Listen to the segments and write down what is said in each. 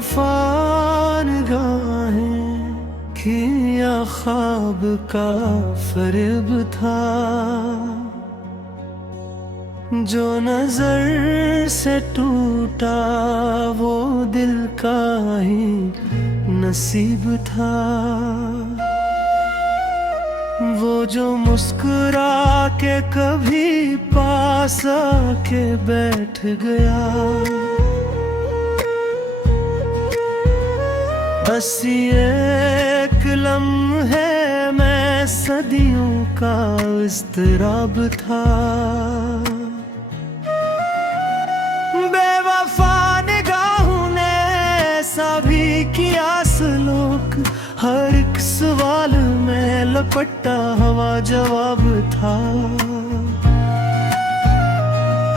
बेवफा निगाहें किया ख्वाब का फरेब था, जो नजर से टूटा वो दिल का ही नसीब था। वो जो मुस्कुरा के कभी पास आके बैठ गया, हंसी एक लम्हे में सदियों का इज़्तिराब था। बेवफा निगाहों ने ऐसा भी किया सलूक, हर एक सवाल में लपटा हवा जवाब था।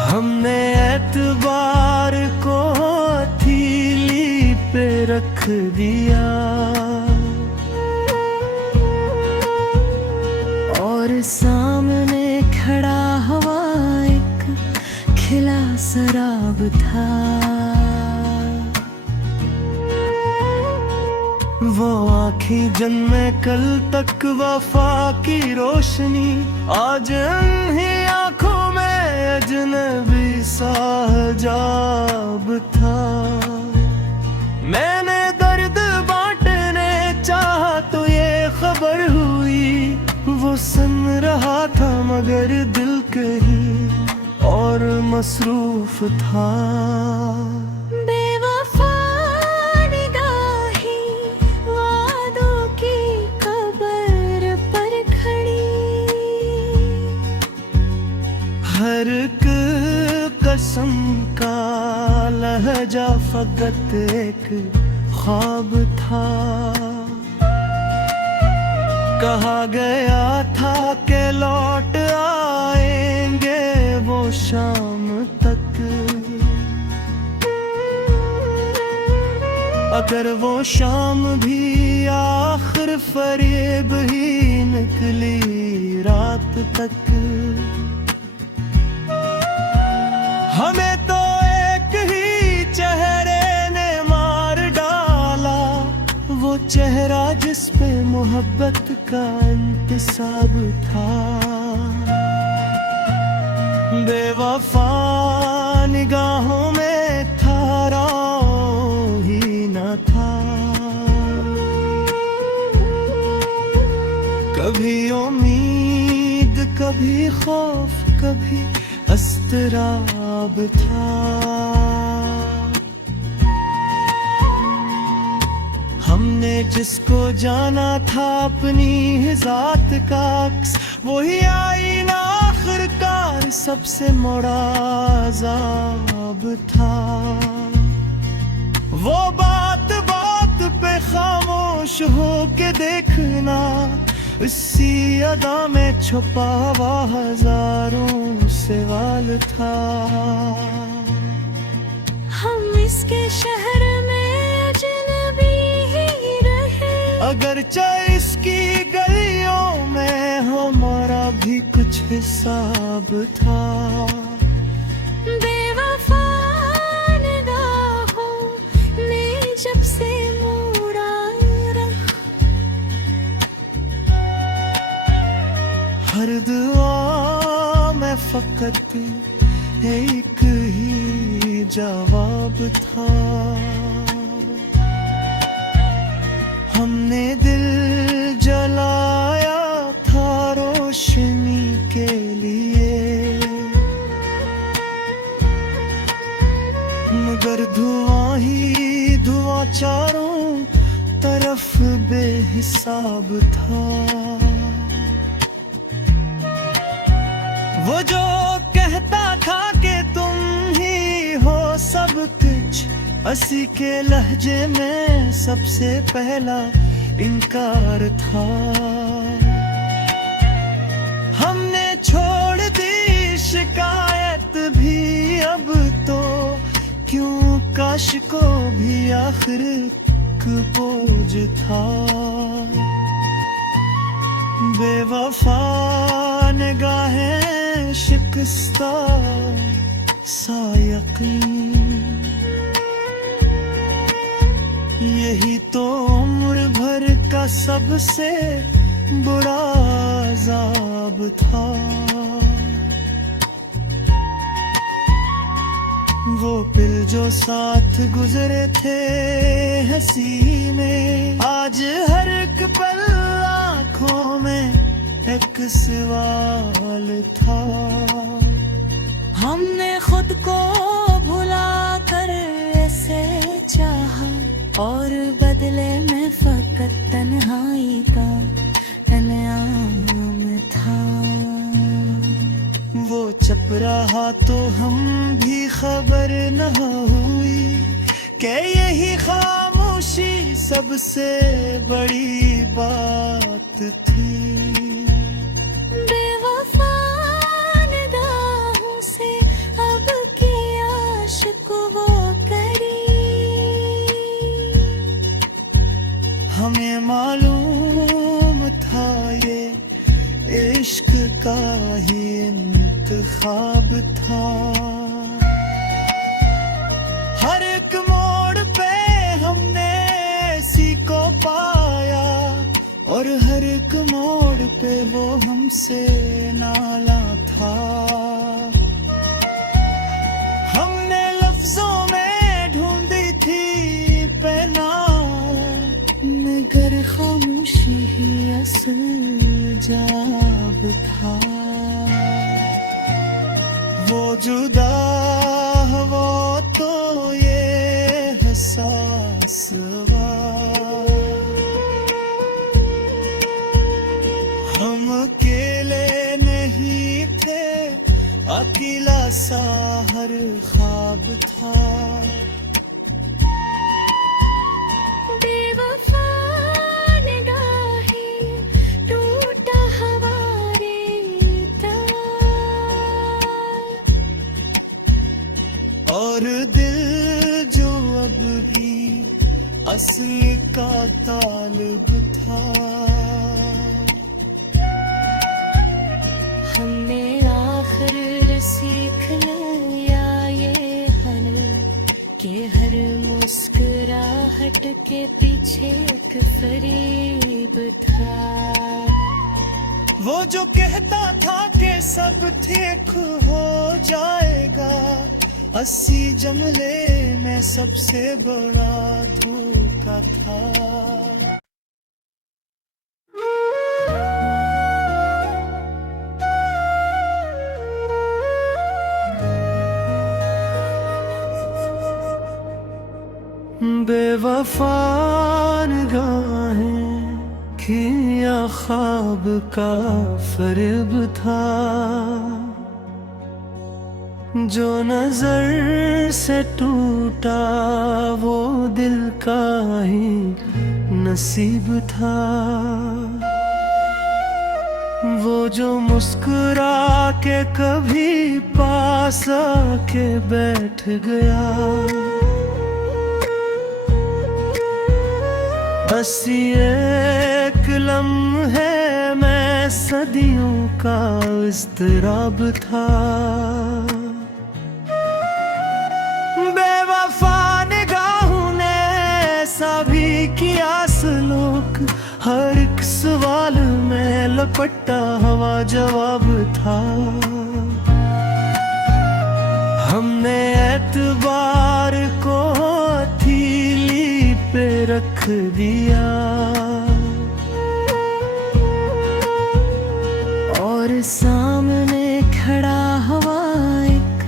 हमने एतबार को हथेली पे रख दिया, और सामने खड़ा हवा एक खिला शराब था। वो आँखें जन्मे कल तक वफा की रोशनी, आज उन्हीं आँखों में अजनबी सा हिजाब था। मैंने दर्द बांटने चाहा तो ये खबर हुई, वो सुन रहा था मगर दिल कहीं और मसरूफ था। हर एक कसम का लहजा फकत एक ख्वाब था। कहा गया था कि लौट आएंगे वो शाम तक, अगर वो शाम भी आखिर फरेब ही निकली रात तक। हमें तो एक ही चेहरे ने मार डाला, वो चेहरा जिस पे मोहब्बत का इंतसाब था। बेवफा निगाहों में था ही न था, कभी उम्मीद कभी खौफ कभी अस्तराब था। हमने जिसको जाना था अपनी जात का अक्स, वही आईना आखिरकार सबसे मुड़ा अज़ाब था। वो बात बात पे खामोश हो के देखना, इसी अदा में छुपा हुआ हजारों सवाल था। हम इसके शहर में अजनबी ही रहे, अगरचे इसकी गलियों में हमारा भी कुछ हिसाब था। बेवफा निगाहों ने जब से मोड़ा रख, हर दुआ में फकत एक ही जवाब था। हमने दिल जलाया था रोशनी के लिए, मगर धुआं ही धुआं चारों तरफ बेहिसाब था। वो जो कहता था कि तुम ही हो सब कुछ, असी के लहजे में सबसे पहला इनकार था। हमने छोड़ दी शिकायत भी अब तो, क्यों काश को भी आखिर एक बोझ था। बेवफा निगाहें शिकस्ता सा यकीन, यही तो उम्र भर का सबसे बुरा अज़ाब था। वो पल जो साथ गुजरे थे हंसी में, आज हर एक पल आँखों में एक सवाल था। हमने खुद को भुला कर ऐसे चाहा, और बदले में फकत तन्हाई का इनाम था। वो चुप रहा तो हम भी खबर न हुई कि यही खामोशी सबसे बड़ी बात थी। बेवफा निगाहों से अब की आशिक वो करी, हमें मालूम था ये इश्क का ही इंतखाब था। हर एक मोड़ पे हमने इसी को पाया, और हर एक मोड़ पे वो हमसे नाला था। हमने लफ्जों में ढूंढी थी पहना, मगर खामोशी ही असल जाब था। वो जुदा वो तो ये हसास हम अकेले नहीं थे, अकेला सा हर ख्वाब था। बेवफा निगाहें टूटा हवारे और दिल जो अब भी असल का तालिब था। हमने आखिर सीख लिया ये हल कि हर मुस्कुराहट के पीछे एक फरेब था। वो जो कहता था कि सब ठीक हो जाएगा, 80 जमले में सबसे बड़ा धोखा था। बेवफा निगाहें किया ख्वाब का फरेब था। जो नजर से टूटा वो दिल का ही नसीब था। वो जो मुस्कुरा के कभी पास आके बैठ गया, हंसी एक लम्हे में सदियों का इज़्तिराब था। बेवफा निगाहों ने ऐसा भी किया सलूक, हर एक सवाल में लपटा हवा जवाब था। हमने एतबार को हथेली पे रख दिया, और सामने खड़ा हुआ एक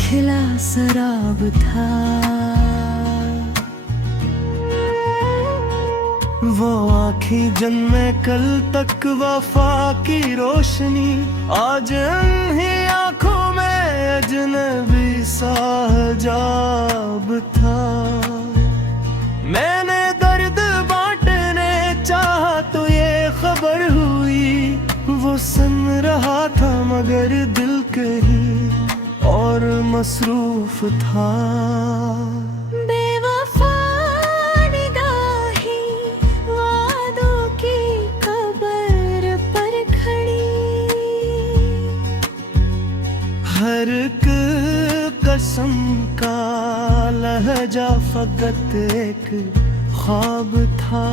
खिला शराब था। वो आँखें जन्मे कल तक वफा की रोशनी, आज उन्हीं आँखों में अजनबी सा हिजाब था। मैंने दर्द बांटने चाहा तो ये खबर हुई, वो सुन रहा था मगर दिल कहीं और मसरूफ था। हर एक कसम का लहजा फकत एक ख्वाब था।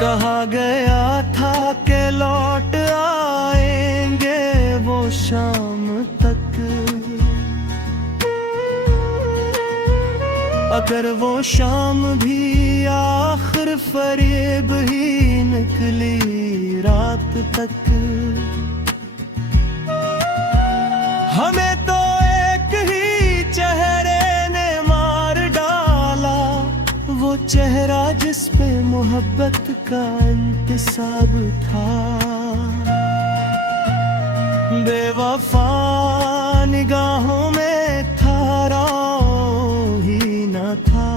कहा गया था कि लौट आएंगे वो शाम तक, अगर वो शाम भी आखिर फरेब ही निकली रात तक। हमें तो एक ही चेहरे ने मार डाला, वो चेहरा जिस पे मोहब्बत का इंतसाब था। बेवफा निगाहों में थारा ही न था।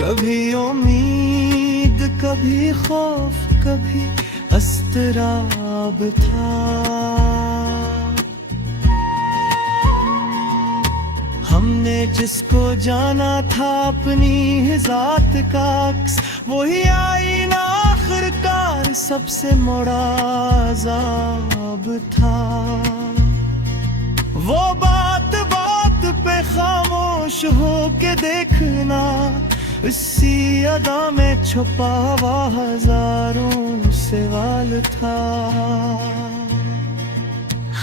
कभी उम्मीद, कभी खौफ, कभी अस्तराब था। हमने जिसको जाना था अपनी ही जात का अक्स, वही आईना आखिरकार सबसे मुराज़ाब था। वो बात बात पे खामोश हो के देखना, इसी अदा में छुपा हुआ हजारों सवाल था।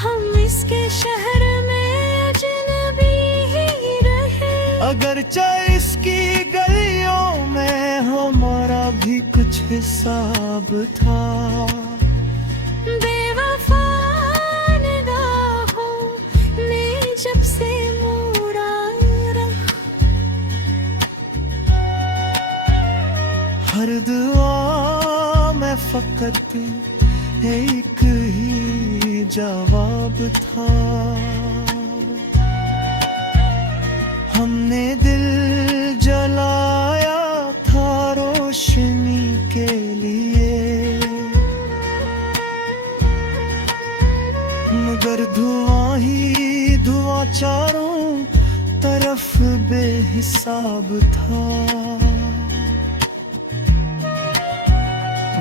हम इसके शहर में अजनबी ही रहे, अगरचे इसकी गलियों में हमारा भी कुछ हिसाब था। बेवफा निगाहों ने जब से मोड़ा रख, हर दुआ में फकत एक ही जवाब था। हमने दिल जलाया था रोशनी के लिए, मगर धुआं ही धुआं चारों तरफ बेहिसाब था।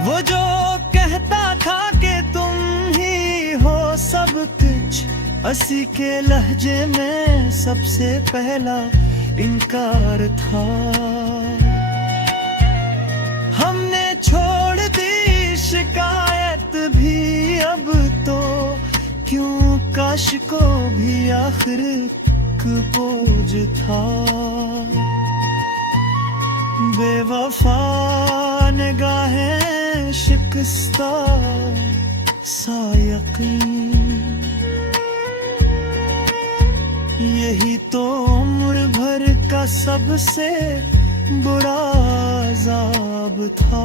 वो जो कहता था कि तुम ही हो सब कुछ, असी के लहजे में सबसे पहला इनकार था। हमने छोड़ दी शिकायत भी अब तो, क्यों काश को भी आखिर एक बोझ था। बेवफा निगाहें शिकस्ता सा यकीन, यही तो उम्र भर का सबसे बुरा अज़ाब था।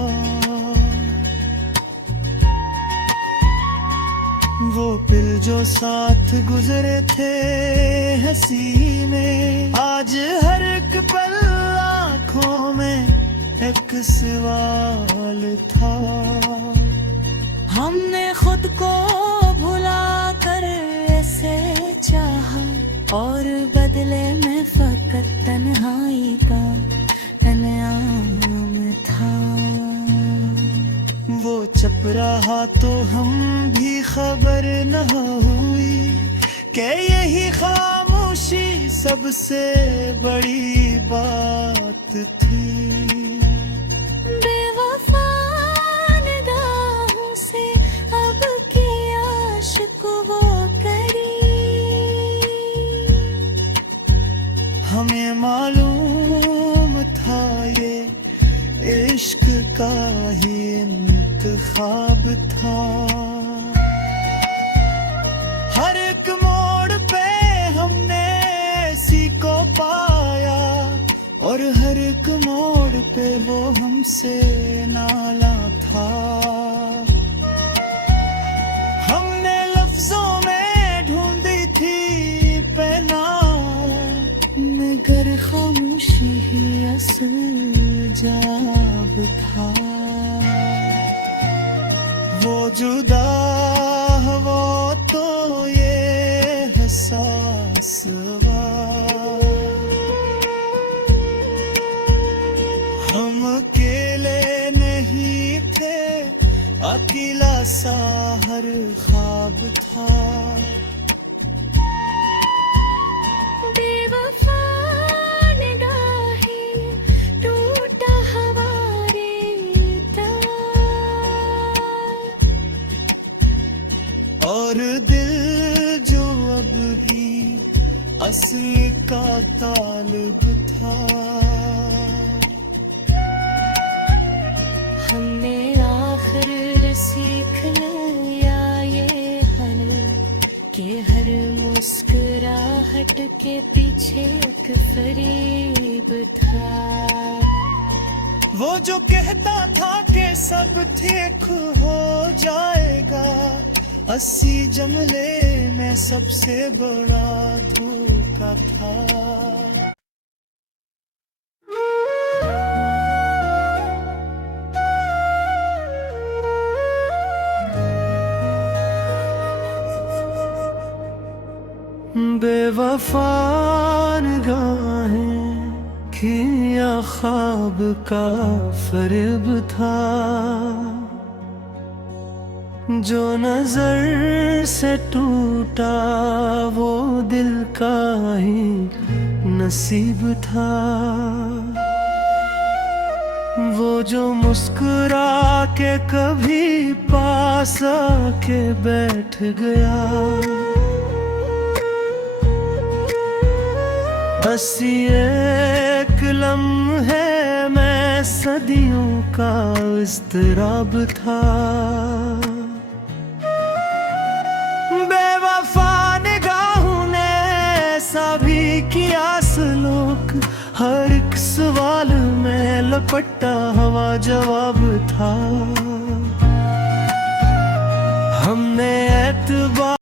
वो पल जो साथ गुजरे थे हंसी में, आज हर एक पल आँखों में एक सवाल था। हमने खुद को भुला कर ऐसे चाहा, और बदले में फकत तन्हाई का इनाम था। वो चुप रहा तो हम भी खबर न हुई, कि यही खामोशी सबसे बड़ी बात थी। बेवफा निगाहों से अब की आशिक वो करी, हमें मालूम था ये इश्क का ही इंतखाब था। हर एक मोड़ पे हमने इसी को पाया, और हर एक मोड़ पे वो हमसे नाला था। हमने लफ्जों में ढूंढी थी पहना, मगर खामोशी ही असल जवाब था। वो जुदा वो तो ये एहसास हुआ, हम अकेले नहीं थे, अकेला सा हर ख्वाब था। तालिब था। हमने आखिर सीख लिया ये हल कि हर मुस्कुराहट के पीछे एक फरेब था। वो जो कहता था कि सब ठीक हो जाएगा, 80 जमले में सबसे बड़ा धोखा था। बेवफा निगाहें किया ख्वाब का फरेब था, जो नजर से टूटा वो दिल का ही नसीब था। वो जो मुस्कुरा के कभी पास आके बैठ गया, हंसी एक लम्हे में सदियों का इज़्तिराब था। बेवफा निगाहों ने ऐसा भी किया सलूक, हर एक सवाल में लपटा हवा जवाब था। हमने एतबार